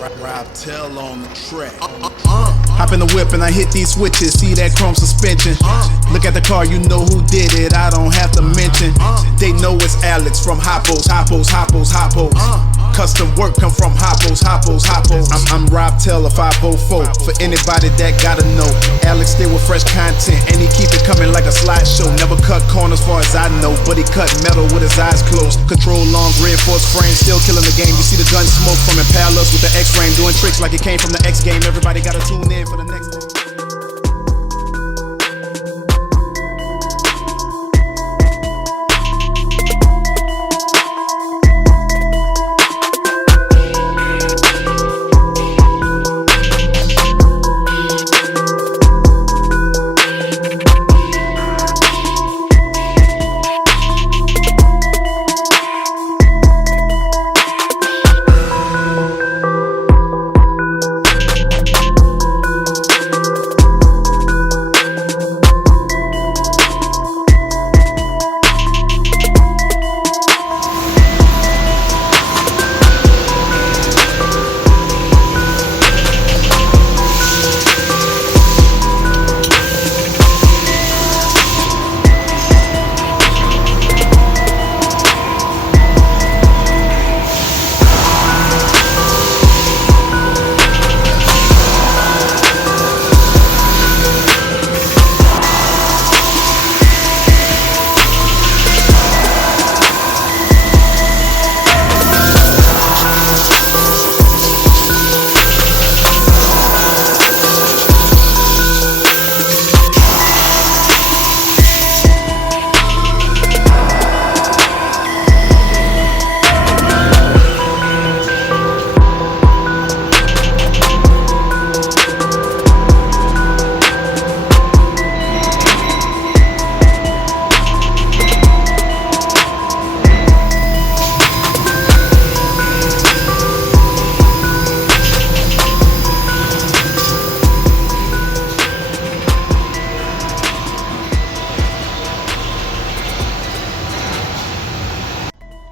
Rob Tell on the track. Hop in the whip and I hit these switches, see that chrome suspension. Look at the car, you know who did it, I don't have to mention. They know it's Alex from Hoppos. Custom work come from Hoppos. I'm Rob Tell of 504. For anybody that gotta know, Alex stay with fresh content and he keep it coming like a slideshow. Never cut corners far as I know, but he cut metal with his eyes closed. Control arms, reinforced frames, still killing the game. You see the gun smoke from Impalas with the X-Frame, doing tricks like it came from the X game. Everybody gotta tune in for the next one.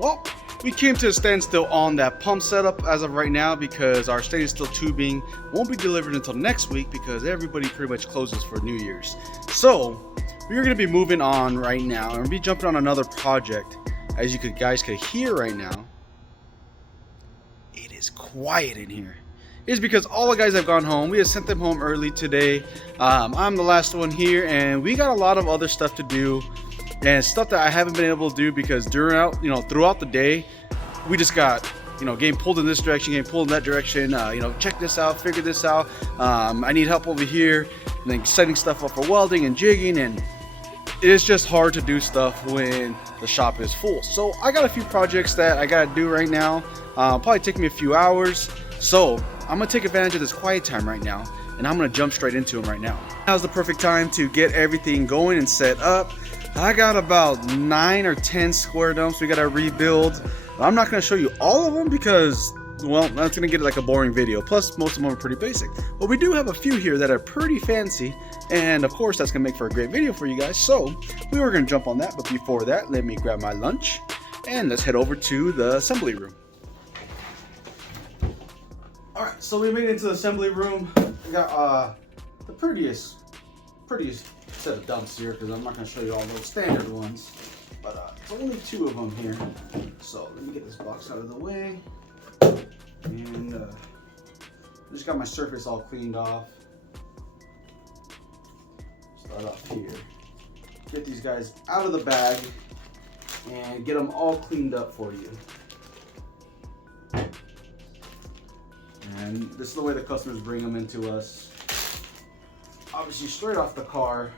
Well, we came to a standstill on that pump setup as of right now because our stainless steel tubing won't be delivered until next week because everybody pretty much closes for New Year's. So we're going to be moving on right now and we'll be jumping on another project. As you guys could hear right now, it is quiet in here. It's because all the guys have gone home. We have sent them home early today. I'm the last one here and we got a lot of other stuff to do. And stuff that I haven't been able to do because throughout the day, we just got, getting pulled in this direction, getting pulled in that direction. Check this out, figure this out. I need help over here, and then setting stuff up for welding and jigging, and it's just hard to do stuff when the shop is full. So I got a few projects that I gotta do right now. Probably take me a few hours. So I'm gonna take advantage of this quiet time right now, and I'm gonna jump straight into them right now. Now's the perfect time to get everything going and set up. I got about 9 or 10 square dumps we gotta rebuild. I'm not gonna show you all of them because, well, that's gonna get like a boring video. Plus, most of them are pretty basic. But we do have a few here that are pretty fancy, and of course, that's gonna make for a great video for you guys. So we were gonna jump on that, but before that, let me grab my lunch and let's head over to the assembly room. All right, so we made it into the assembly room. We got the prettiest set of dumps here because I'm not going to show you all those standard ones, but there's only 2 of them here. So let me get this box out of the way, and I just got my surface all cleaned off. Start off here, get these guys out of the bag and get them all cleaned up for you. And this is the way the customers bring them into us. Obviously straight off the car.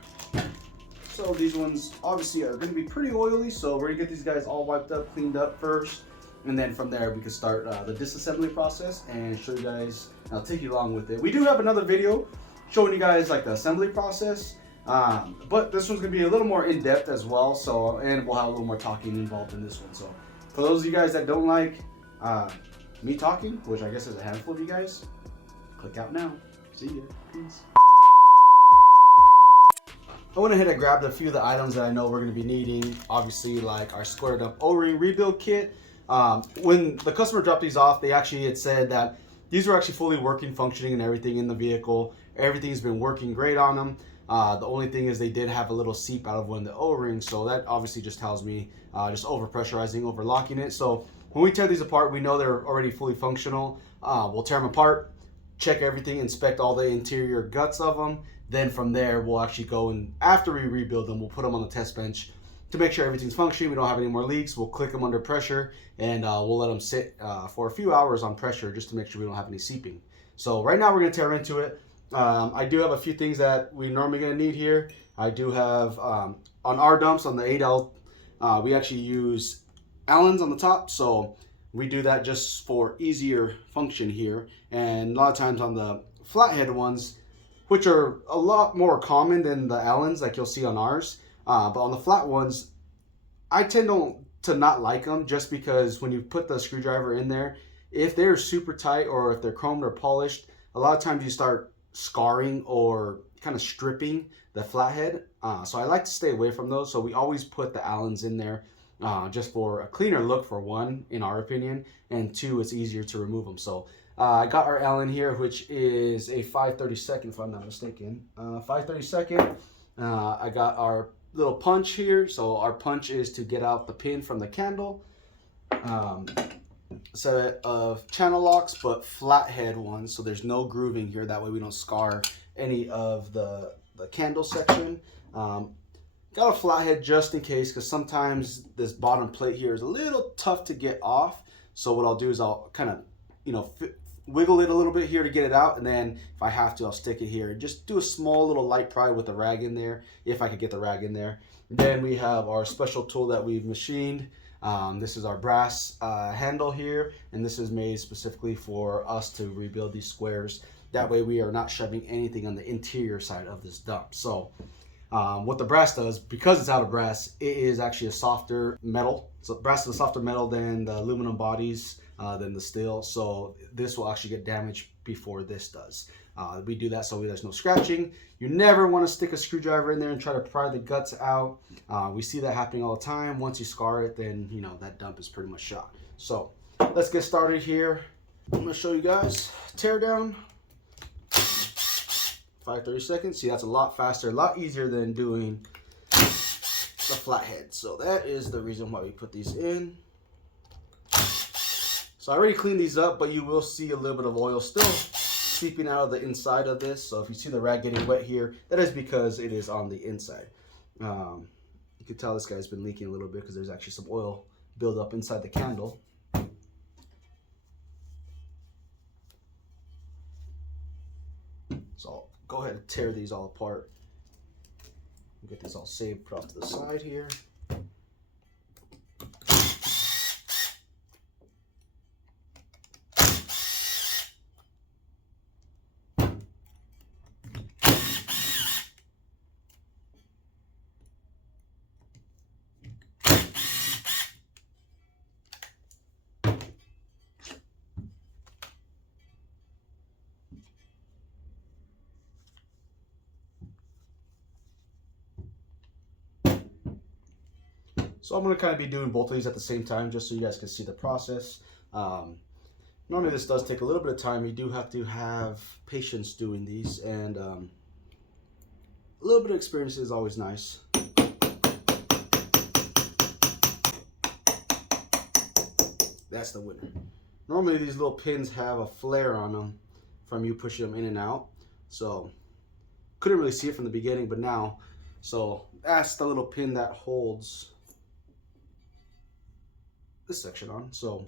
So these ones obviously are going to be pretty oily, so we're going to get these guys all wiped up, cleaned up first, and then from there we can start the disassembly process and show you guys, and I'll take you along with it. We do have another video showing you guys like the assembly process, but this one's going to be a little more in-depth as well, so, and we'll have a little more talking involved in this one. So for those of you guys that don't like me talking, which I guess is a handful of you guys, click out now. See ya. Peace. I went ahead and grabbed a few of the items that I know we're going to be needing. Obviously, like our squared up O-ring rebuild kit. When the customer dropped these off, they actually had said that these were actually fully working, functioning, and everything in the vehicle. Everything's been working great on them. The only thing is they did have a little seep out of one of the O-rings, so that obviously just tells me just over pressurizing, over locking it. So when we tear these apart, we know they're already fully functional. We'll tear them apart, check everything, inspect all the interior guts of them. Then from there, we'll actually go and after we rebuild them, we'll put them on the test bench to make sure everything's functioning. We don't have any more leaks. We'll click them under pressure, and we'll let them sit for a few hours on pressure just to make sure we don't have any seeping. So right now we're gonna tear into it. I do have a few things that we normally gonna need here. I do have on our dumps on the 8L, we actually use Allens on the top, so we do that just for easier function here. And a lot of times on the flathead ones, which are a lot more common than the Allens like you'll see on ours, but on the flat ones, I tend to not like them just because when you put the screwdriver in there, if they're super tight or if they're chromed or polished, a lot of times you start scarring or kind of stripping the flathead. So I like to stay away from those. So we always put the Allens in there just for a cleaner look, for one, in our opinion, and two, it's easier to remove them. So I got our Allen here, which is a 5/32, if I'm not mistaken. 5/32. I got our little punch here. So our punch is to get out the pin from the candle. Set of channel locks, but flathead ones, so there's no grooving here. That way we don't scar any of the candle section. Got a flathead just in case, because sometimes this bottom plate here is a little tough to get off. So what I'll do is I'll kind of, wiggle it a little bit here to get it out, and then if I have to, I'll stick it here. Just do a small little light pry with the rag in there, if I could get the rag in there. Then we have our special tool that we've machined. This is our brass handle here, and this is made specifically for us to rebuild these squares. That way we are not shoving anything on the interior side of this dump. So what the brass does, because it's out of brass, it is actually a softer metal. So brass is a softer metal than the aluminum bodies, than the steel. So this will actually get damaged before this does. We do that so there's no scratching. You never want to stick a screwdriver in there and try to pry the guts out. We see that happening all the time. Once you scar it, then that dump is pretty much shot. So let's get started here. I'm going to show you guys tear down. 5/32. See, that's a lot faster, a lot easier than doing the flathead. So that is the reason why we put these in. So I already cleaned these up, but you will see a little bit of oil still seeping out of the inside of this. So if you see the rag getting wet here, that is because it is on the inside. You can tell this guy's been leaking a little bit because there's actually some oil buildup inside the candle. So I'll go ahead and tear these all apart. Get these all saved, put off to the side here. So I'm going to kind of be doing both of these at the same time just so you guys can see the process. Normally this does take a little bit of time. You do have to have patience doing these, and a little bit of experience is always nice. That's the winner. Normally these little pins have a flare on them from you pushing them in and out. So couldn't really see it from the beginning, but now, so that's the little pin that holds this section on. So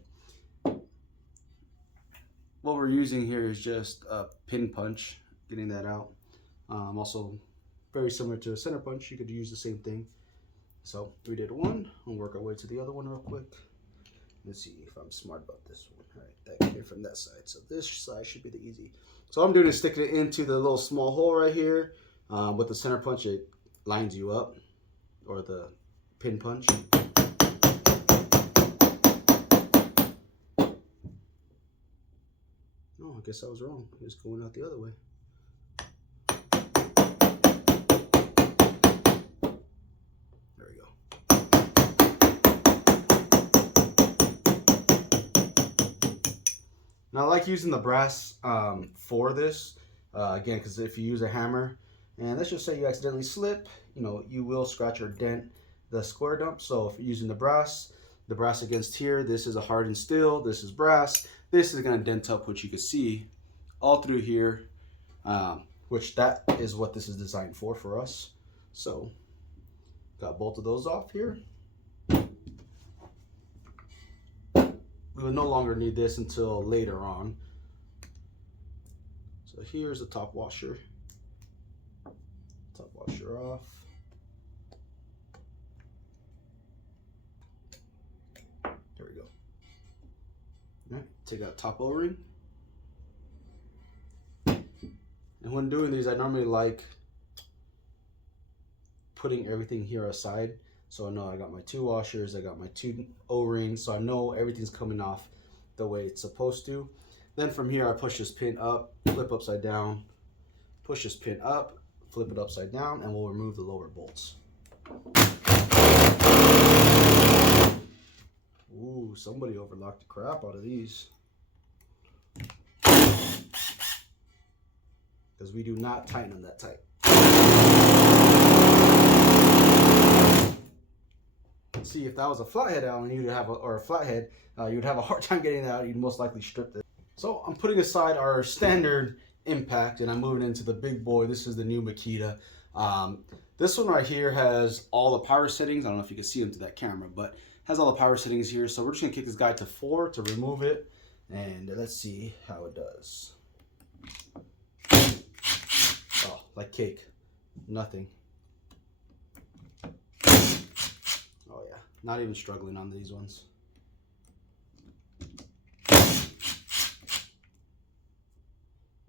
what we're using here is just a pin punch, getting that out. Also very similar to a center punch, you could use the same thing. So we did one, we'll work our way to the other one real quick. Let's see if I'm smart about this one. All right, that came from that side, so this side should be the easy. So all I'm doing is sticking it into the little small hole right here. With the center punch, it lines you up, or the pin punch. Oh, I guess I was wrong. It was going out the other way. There we go. And I like using the brass for this, again, because if you use a hammer, and let's just say you accidentally slip, you know, you will scratch or dent the square dump. So if you're using the brass against here, this is a hardened steel, this is brass, this is gonna dent up, which you can see all through here, which that is what this is designed for us. So got both of those off here. We will no longer need this until later on. So here's the top washer. Top washer off. There we go. All right, take out top O-ring. And when doing these, I normally like putting everything here aside. So I know I got my 2 washers, I got my 2 O-rings, so I know everything's coming off the way it's supposed to. Then from here, I push this pin up, flip upside down, push this pin up, flip it upside down, and we'll remove the lower bolts. Ooh, somebody overlocked the crap out of these. Because we do not tighten them that tight. See, if that was a flathead Allen, you'd have or a flathead, you'd have a hard time getting that out. You'd most likely strip it. So I'm putting aside our standard impact, and I'm moving into the big boy. This is the new Makita. This one right here has all the power settings. I don't know if you can see them to that camera, but has all the power settings here. So we're just gonna kick this guy to 4 to remove it, and let's see how it does. Oh, like cake, nothing. Oh yeah, not even struggling on these ones.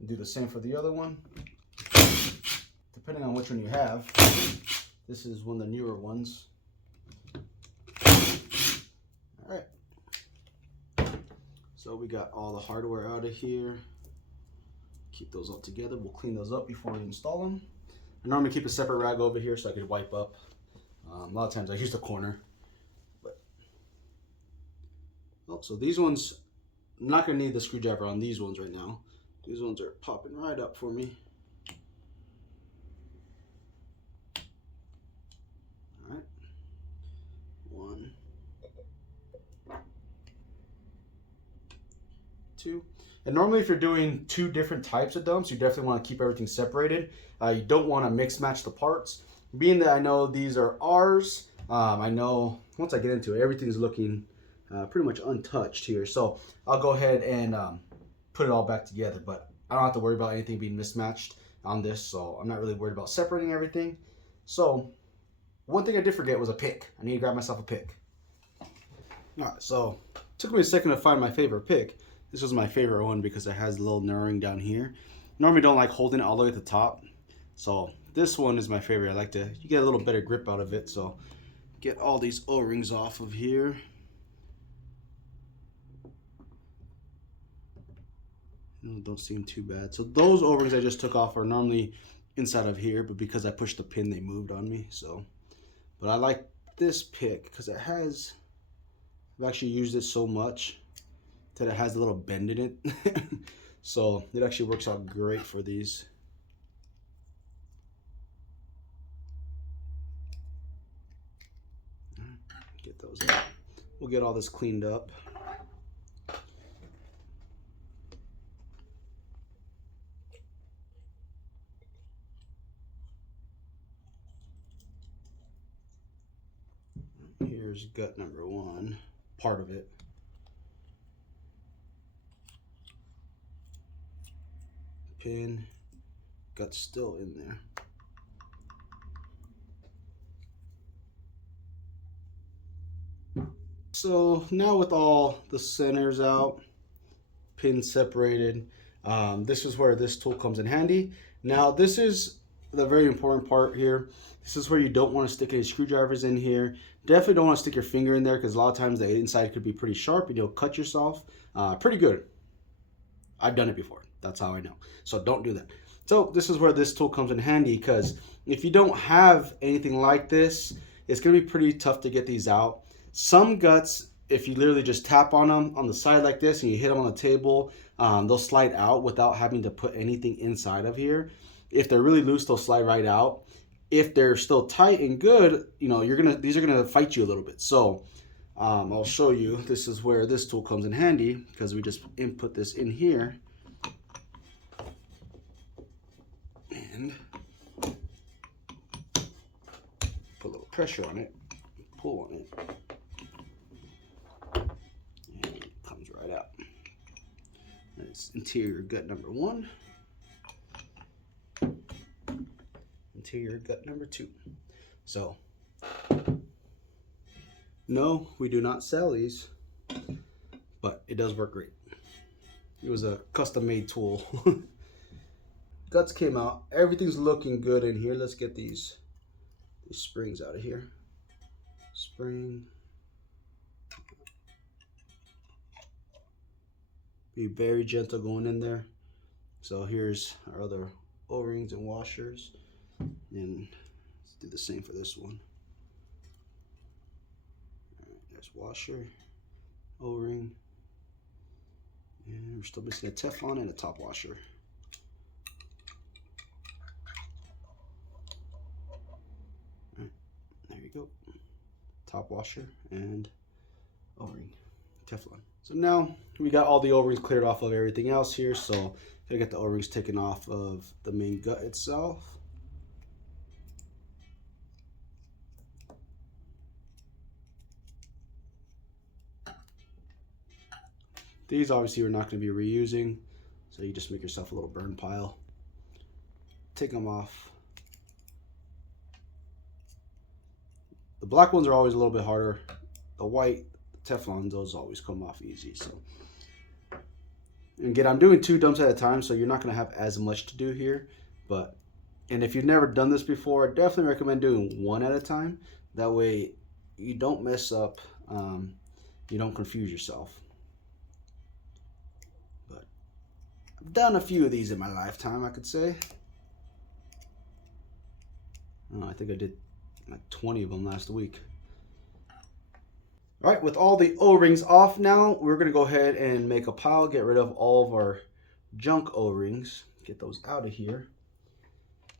Do the same for the other one. Depending on which one you have. This is one of the newer ones. All right. So we got all the hardware out of here. Keep those all together. We'll clean those up before we install them. I normally keep a separate rag over here so I could wipe up. A lot of times I use the corner. But oh, so these ones, I'm not gonna need the screwdriver on these ones right now. These ones are popping right up for me. All right, 1, 2. And normally if you're doing 2 different types of dumps, you definitely want to keep everything separated. You don't want to mix match the parts. Being that I know these are ours, I know once I get into it, everything's looking pretty much untouched here. So I'll go ahead and put it all back together, but I don't have to worry about anything being mismatched on this, so I'm not really worried about separating everything. So one thing I did forget was a pick. I need to grab myself a pick. All right, so it took me a second to find my favorite pick. This was my favorite one because it has a little narrowing down here. Normally don't like holding it all the way at the top, so this one is my favorite. I like to, you get a little better grip out of it. So get all these O-rings off of here. Don't seem too bad. So those O-rings I just took off are normally inside of here, but because I pushed the pin, they moved on me. So, but I like this pick because it has, I've actually used it so much that it has a little bend in it. So it actually works out great for these. Get those out. We'll get all this cleaned up. Here's gut number 1, part of it. Pin, gut's still in there. So now with all the centers out, pins separated, this is where this tool comes in handy. Now this is the very important part here. This is where you don't want to stick any screwdrivers in here. Definitely don't want to stick your finger in there because a lot of times the inside could be pretty sharp and you'll cut yourself pretty good. I've done it before. That's how I know. So don't do that. So this is where this tool comes in handy, because if you don't have anything like this, it's going to be pretty tough to get these out. Some guts, if you literally just tap on them on the side like this and you hit them on the table, they'll slide out without having to put anything inside of here. If they're really loose, they'll slide right out. If they're still tight and good, you know, these are gonna fight you a little bit. So I'll show you. This is where this tool comes in handy, because we just input this in here and put a little pressure on it, pull on it, and it comes right out. That's interior gut number 1, interior gut number 2. So no, we do not sell these, but it does work great. It was a custom made tool. Guts came out. Everything's looking good in here. Let's get these springs out of here. Spring. Be very gentle going in there. So here's our other O-rings and washers. And let's do the same for this one. All right, there's washer, O-ring. And we're still missing a Teflon and a top washer. All right, there you go. Top washer and O-ring, Teflon. So now we got all the O-rings cleared off of everything else here. So I get the O-rings taken off of the main gut itself. These obviously we're not going to be reusing, so you just make yourself a little burn pile. Take them off. The black ones are always a little bit harder. The white Teflon, those always come off easy. So, and again, I'm doing 2 dumps at a time, so you're not going to have as much to do here. And if you've never done this before, I definitely recommend doing 1 at a time. That way, you don't mess up. You don't confuse yourself. But I've done a few of these in my lifetime, I could say. I think I did like 20 of them last week. All right, with all the O-rings off now, we're gonna go ahead and make a pile, get rid of all of our junk O-rings, get those out of here.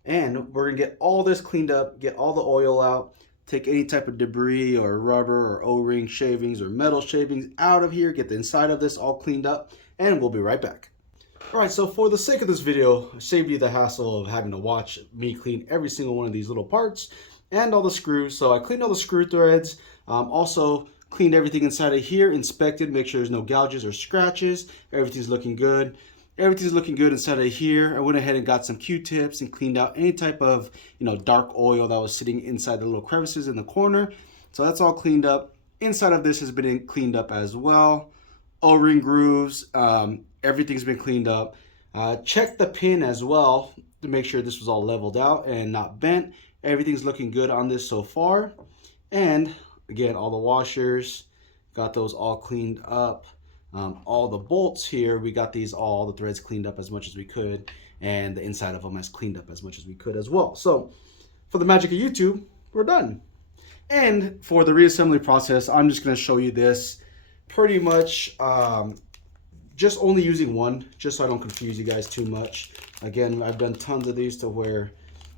And we're gonna get all this cleaned up, get all the oil out, take any type of debris or rubber or O-ring shavings or metal shavings out of here, get the inside of this all cleaned up, and we'll be right back. All right, so for the sake of this video, I saved you the hassle of having to watch me clean every single one of these little parts and all the screws. So I cleaned all the screw threads, also cleaned everything inside of here, inspected, make sure there's no gouges or scratches. Everything's looking good. Everything's looking good inside of here. I went ahead and got some Q-tips and cleaned out any type of, dark oil that was sitting inside the little crevices in the corner. So that's all cleaned up. Inside of this has been cleaned up as well. O-ring grooves, everything's been cleaned up. Check the pin as well to make sure this was all leveled out and not bent. Everything's looking good on this so far. And again, all the washers, got those all cleaned up. All the bolts here, we got all the threads cleaned up as much as we could, and the inside of them has cleaned up as much as we could as well. So for the magic of YouTube, we're done. And for the reassembly process, I'm just going to show you this pretty much just only using one, just so I don't confuse you guys too much. Again, I've done tons of these to where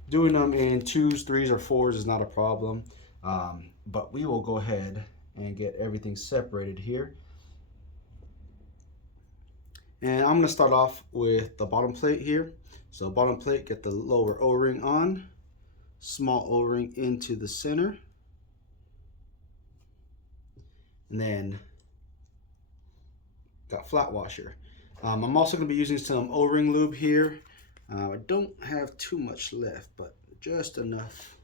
doing them in 2s, 3s, or 4s is not a problem. But we will go ahead and get everything separated here. And I'm going to start off with the bottom plate here. So bottom plate, get the lower O-ring on, small O-ring into the center, and then got flat washer. I'm also going to be using some O-ring lube here. I don't have too much left, but just enough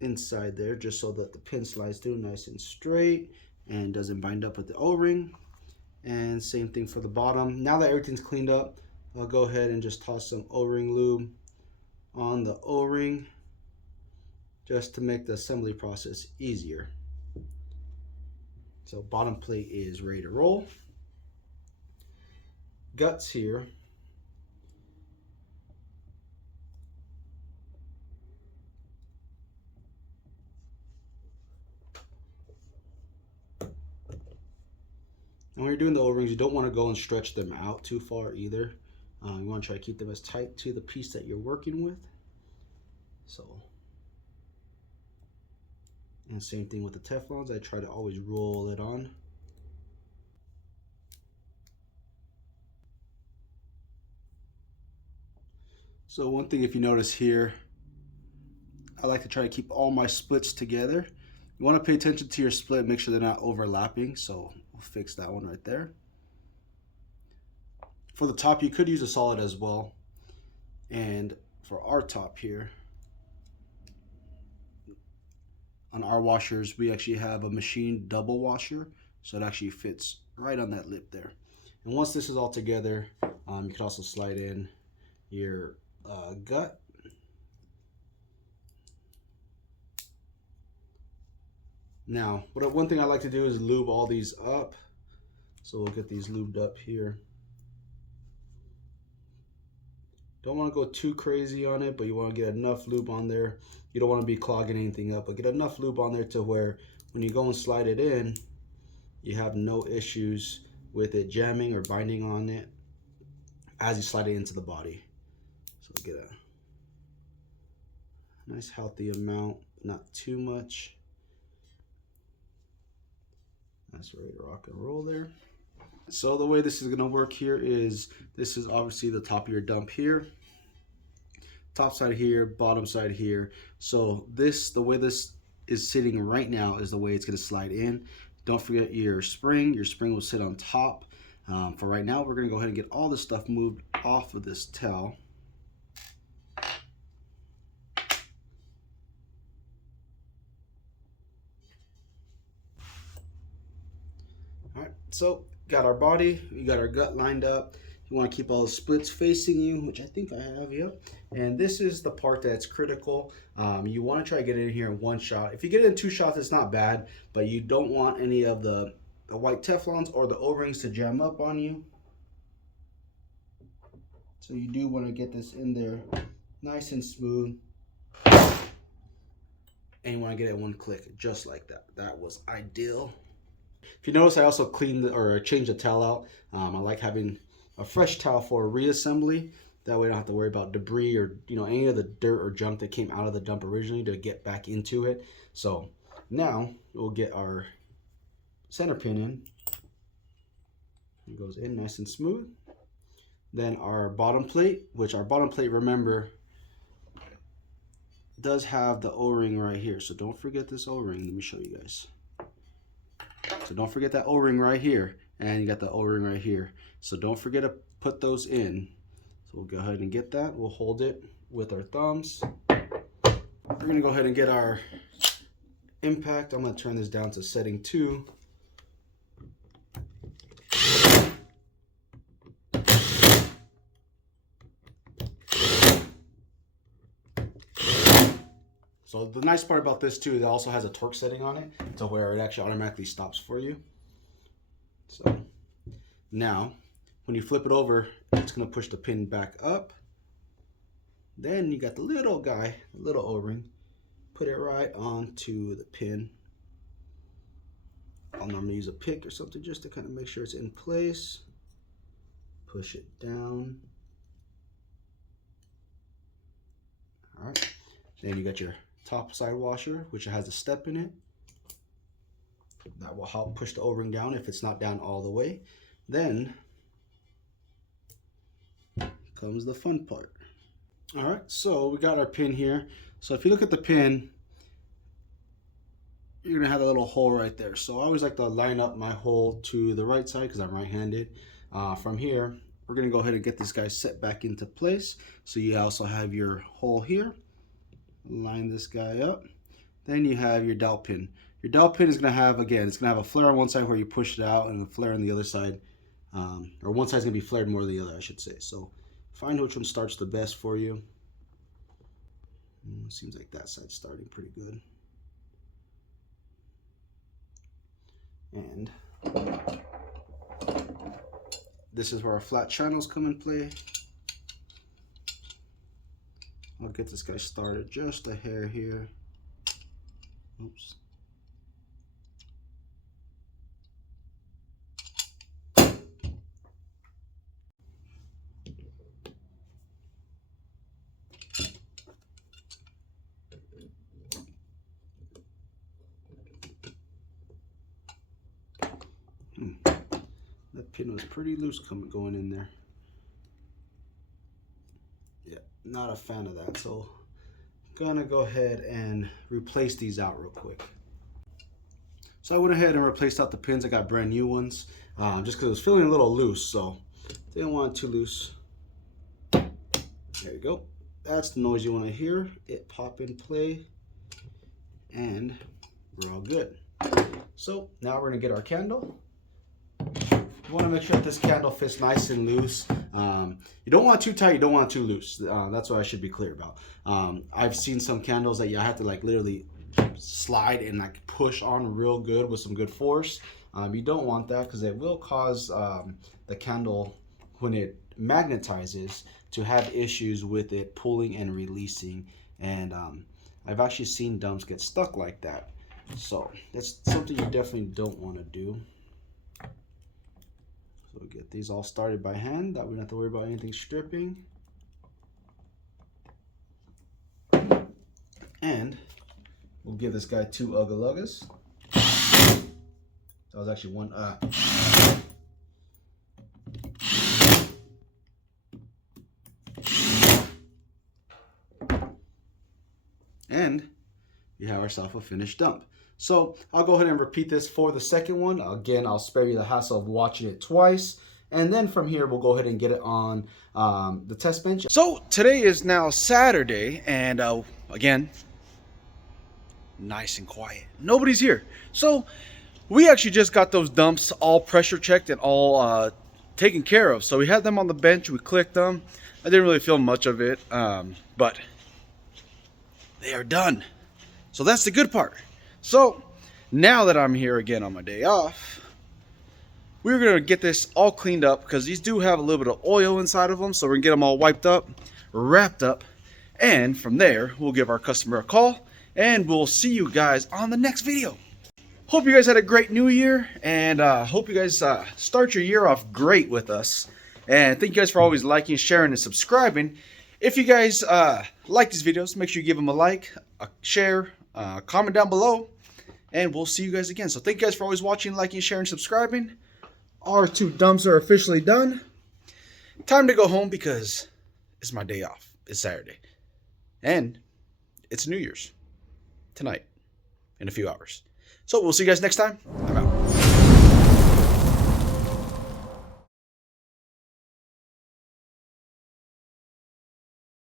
inside there, just so that the pin slides through nice and straight and doesn't bind up with the O-ring. And same thing for the bottom. Now that everything's cleaned up, I'll go ahead and just toss some O-ring lube on the O-ring just to make the assembly process easier. So bottom plate is ready to roll. Guts here. And when you're doing the O-rings, you don't want to go and stretch them out too far either. You want to try to keep them as tight to the piece that you're working with. So, and same thing with the Teflons. I try to always roll it on. So one thing, if you notice here, I like to try to keep all my splits together. You want to pay attention to your split, make sure they're not overlapping. So we'll fix that one right there. For the top, you could use a solid as well. And for our top here, on our washers, we actually have a machine double washer. So it actually fits right on that lip there. And once this is all together, you can also slide in your gut. Now, one thing I like to do is lube all these up. So we'll get these lubed up here. Don't want to go too crazy on it, but you want to get enough lube on there. You don't want to be clogging anything up, but get enough lube on there to where when you go and slide it in, you have no issues with it jamming or binding on it as you slide it into the body. So get a nice healthy amount, not too much. That's ready to rock and roll there. So the way this is going to work here is, this is obviously the top of your dump here, top side here, bottom side here. So this, the way this is sitting right now is the way it's going to slide in. Don't forget your spring will sit on top. For right now, we're going to go ahead and get all this stuff moved off of this towel. All right, so got our body, we got our gut lined up. You want to keep all the splits facing you, which I think I have, yep. And this is the part that's critical. You want to try to get it in here in one shot. If you get it in 2 shots, it's not bad, but you don't want any of the white Teflons or the O-rings to jam up on you. So you do want to get this in there nice and smooth. And you want to get it in one click, just like that. That was ideal. If you notice, I also cleaned or changed the towel out. I like having a fresh towel for reassembly. That way I don't have to worry about debris or any of the dirt or junk that came out of the dump originally to get back into it. So now we'll get our center pin in. It goes in nice and smooth. Then our bottom plate, which our bottom plate, remember, does have the O-ring right here. So don't forget this O-ring. Let me show you guys. So don't forget that O-ring right here, and you got the O-ring right here. So don't forget to put those in. So we'll go ahead and get that. We'll hold it with our thumbs. We're gonna go ahead and get our impact. I'm gonna turn this down to setting 2. So the nice part about this too, it also has a torque setting on it to where it actually automatically stops for you. So now when you flip it over, it's going to push the pin back up. Then you got the little guy, little O-ring. Put it right onto the pin. I'll normally use a pick or something just to kind of make sure it's in place. Push it down. All right. Then you got your top side washer, which has a step in it. That will help push the O-ring down if it's not down all the way. Then comes the fun part. All right, so we got our pin here. So if you look at the pin, you're gonna have a little hole right there. So I always like to line up my hole to the right side because I'm right-handed. From here, we're gonna go ahead and get this guy set back into place. So you also have your hole here. Line this guy up. Then you have your dowel pin. Your dowel pin is going to have, again, it's going to have a flare on one side where you push it out and a flare on the other side. Or one side's going to be flared more than the other, I should say. So find which one starts the best for you. Seems like that side's starting pretty good. And this is where our flat channels come in play. I'll get this guy started just a hair here. Oops. pin was pretty loose going in there. Yeah, not a fan of that. So gonna go ahead and replace these out real quick. So I went ahead and replaced out the pins. I got brand new ones, just because it was feeling a little loose, so didn't want it too loose. There you go. That's the noise you want to hear. It pop in play, and we're all good. So now we're gonna get our candle. You want to make sure that this candle fits nice and loose. You don't want it too tight, you don't want it too loose. That's what I should be clear about. I've seen some candles that you have to like literally slide and like push on real good with some good force. You don't want that because it will cause the candle, when it magnetizes, to have issues with it pulling and releasing. And I've actually seen dumps get stuck like that. So that's something you definitely don't want to do. So we get these all started by hand, that we don't have to worry about anything stripping. And we'll give this guy 2 ugga luggas. That was actually one and we have ourselves a finished dump. So I'll go ahead and repeat this for the second one. Again, I'll spare you the hassle of watching it twice. And then from here, we'll go ahead and get it on the test bench. So today is now Saturday, and again, nice and quiet. Nobody's here. So we actually just got those dumps all pressure checked and all taken care of. So we had them on the bench. We clicked them. I didn't really feel much of it, but they are done. So that's the good part. So now that I'm here again on my day off, we're going to get this all cleaned up because these do have a little bit of oil inside of them. So we're going to get them all wiped up, wrapped up, and from there, we'll give our customer a call and we'll see you guys on the next video. Hope you guys had a great new year, and hope you guys start your year off great with us. And thank you guys for always liking, sharing, and subscribing. If you guys like these videos, make sure you give them a like, a share, comment down below, and we'll see you guys again. So thank you guys for always watching, liking, sharing, subscribing. Our 2 dumps are officially done. Time to go home because it's my day off. It's Saturday. And it's New Year's tonight in a few hours. So we'll see you guys next time. I'm out.